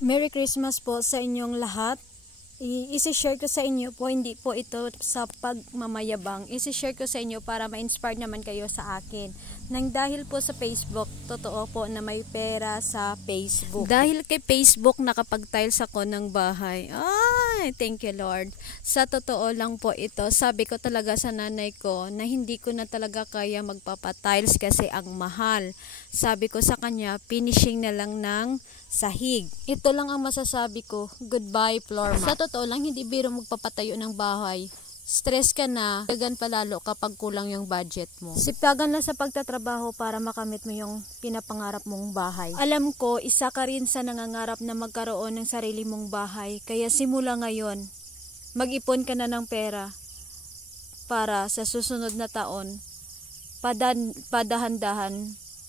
Merry Christmas po sa inyong lahat. I-share ko sa inyo po, hindi po ito sa pagmamayabang. I-share ko sa inyo para ma-inspire naman kayo sa akin. Nang dahil po sa Facebook, totoo po na may pera sa Facebook. Dahil kay Facebook, nakapag-tiles ako ng bahay. Ay, thank you Lord. Sa totoo lang po ito, sabi ko talaga sa nanay ko na hindi ko na talaga kaya magpapatiles kasi ang mahal. Sabi ko sa kanya, finishing na lang ng sahig. Ito lang ang masasabi ko. Goodbye, floor mat. Sa totoo lang, hindi biro magpapatayo ng bahay. Stress ka na, dagan palalo kapag kulang yung budget mo. Sipagan lang sa pagtatrabaho para makamit mo yung pinapangarap mong bahay. Alam ko, isa ka rin sa nangangarap na magkaroon ng sarili mong bahay. Kaya simula ngayon, mag-ipon ka na ng pera para sa susunod na taon, padahan-dahan,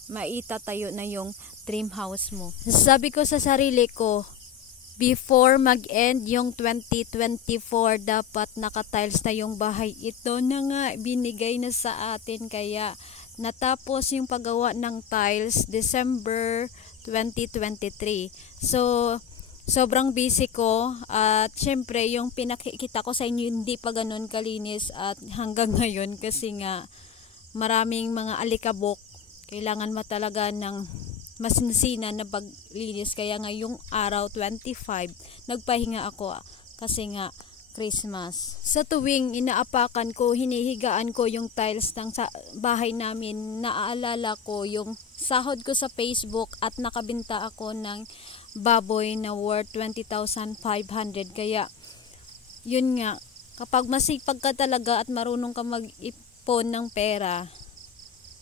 maitatayo na yung dream house mo. Sabi ko sa sarili ko, before mag-end yung 2024, dapat naka-tiles na yung bahay. Ito na nga, binigay na sa atin. Kaya natapos yung paggawa ng tiles December 2023. So, sobrang busy ko. At syempre, yung pinakikita ko sa inyo, hindi pa ganun kalinis at hanggang ngayon kasi nga maraming mga alikabok. Kailangan mo talaga ng masinsinan na paglinis. Kaya ngayong araw 25 nagpahinga ako kasi nga Christmas. Sa tuwing inaapakan ko, hinihigaan ko yung tiles ng bahay namin, naaalala ko yung sahod ko sa Facebook at nakabinta ako ng baboy na worth 20,500. Kaya yun nga, kapag masipag ka talaga at marunong ka mag-ipon ng pera,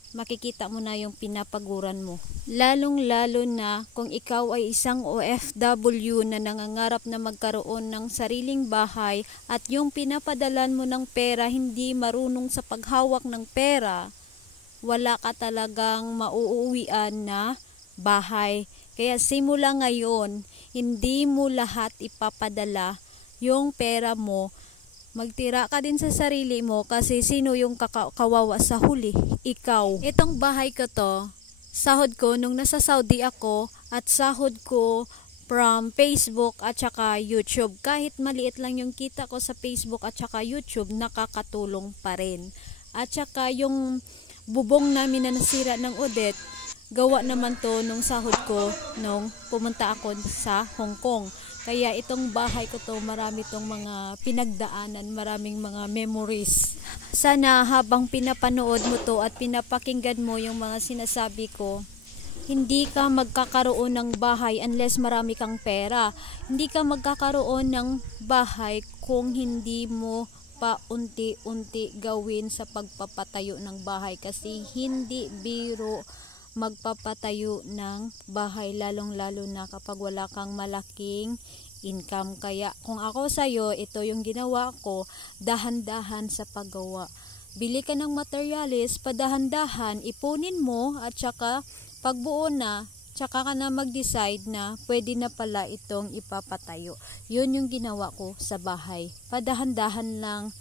makikita mo na yung pinapaguran mo. Lalong-lalo na kung ikaw ay isang OFW na nangangarap na magkaroon ng sariling bahay at yung pinapadalan mo ng pera hindi marunong sa paghawak ng pera, wala ka talagang mauuwian na bahay. Kaya simula ngayon, hindi mo lahat ipapadala yung pera mo. Magtira ka din sa sarili mo kasi sino yung kawawa sa huli? Ikaw. Itong bahay ko to, sahod ko nung nasa Saudi ako at sahod ko from Facebook at saka YouTube. Kahit maliit lang yung kita ko sa Facebook at saka YouTube, nakakatulong pa rin. At saka yung bubong namin na nasira ng Odette, gawa naman to nung sahod ko nung pumunta ako sa Hong Kong. Kaya itong bahay ko to, marami tong mga pinagdaanan, maraming mga memories. Sana habang pinapanood mo to at pinapakinggan mo yung mga sinasabi ko, hindi ka magkakaroon ng bahay unless marami kang pera. Hindi ka magkakaroon ng bahay kung hindi mo pa unti-unti gawin sa pagpapatayo ng bahay. Kasi hindi biro magpapatayo ng bahay, lalong-lalo na kapag wala kang malaking income. Kaya kung ako sa'yo, ito yung ginawa ko, dahan-dahan sa paggawa. Bili ka ng materials, padahan-dahan, ipunin mo at saka pagbuo na, tsaka ka na mag-decide na pwede na pala itong ipapatayo. Yun yung ginawa ko sa bahay. Padahan-dahan lang,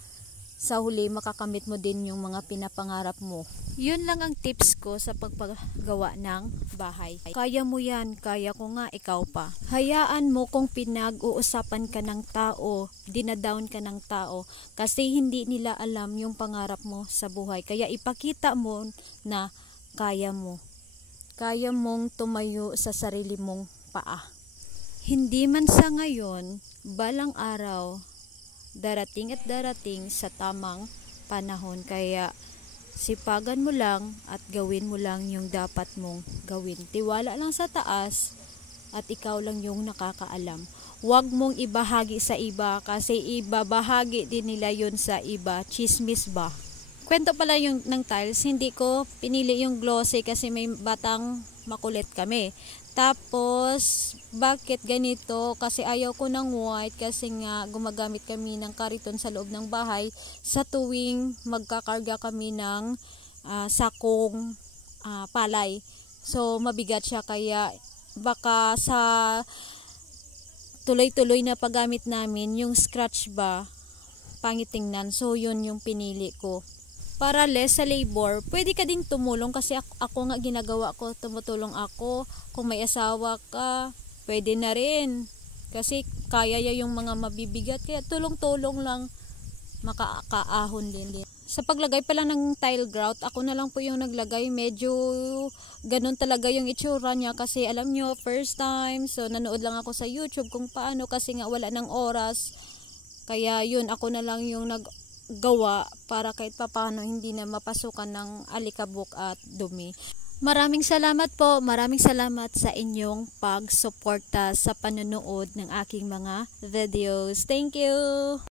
sa huli makakamit mo din yung mga pinapangarap mo. Yun lang ang tips ko sa pagpagawa ng bahay. Kaya mo yan, kaya ko nga, ikaw pa. Hayaan mo kung pinag-uusapan ka ng tao, dinadown ka ng tao, kasi hindi nila alam yung pangarap mo sa buhay. Kaya ipakita mo na kaya mo. Kaya mong tumayo sa sarili mong paa. Hindi man sa ngayon, balang araw, darating at darating sa tamang panahon. Kaya sipagan mo lang at gawin mo lang yung dapat mong gawin. Tiwala lang sa taas at ikaw lang yung nakakaalam. Huwag mong ibahagi sa iba kasi ibabahagi din nila yun sa iba. Chismis ba? Kwento pala yung ng tiles, hindi ko pinili yung glossy kasi may batang makulit kami. Tapos, bakit ganito? Kasi ayaw ko ng white kasi nga gumagamit kami ng kariton sa loob ng bahay sa tuwing magkakarga kami ng sakong palay. So, mabigat siya kaya baka sa tuloy-tuloy na paggamit namin, yung scratch ba, pangit tingnan. So, yun yung pinili ko. Para less sa labor, pwede ka ding tumulong kasi ako nga ginagawa ko, tumutulong ako. Kung may asawa ka, pwede na rin. Kasi kaya ya yung mga mabibigat. Kaya tulong-tulong lang makakaahon din. Sa paglagay pa lang ng tile grout, ako na lang po yung naglagay. Medyo ganun talaga yung itsura niya kasi alam nyo, first time. So nanood lang ako sa YouTube kung paano kasi nga wala ng oras. Kaya yun, ako na lang yung naggawa para kahit papaano hindi na mapasukan ng alikabok at dumi. Maraming salamat po. Maraming salamat sa inyong pagsuporta sa panonood ng aking mga videos. Thank you!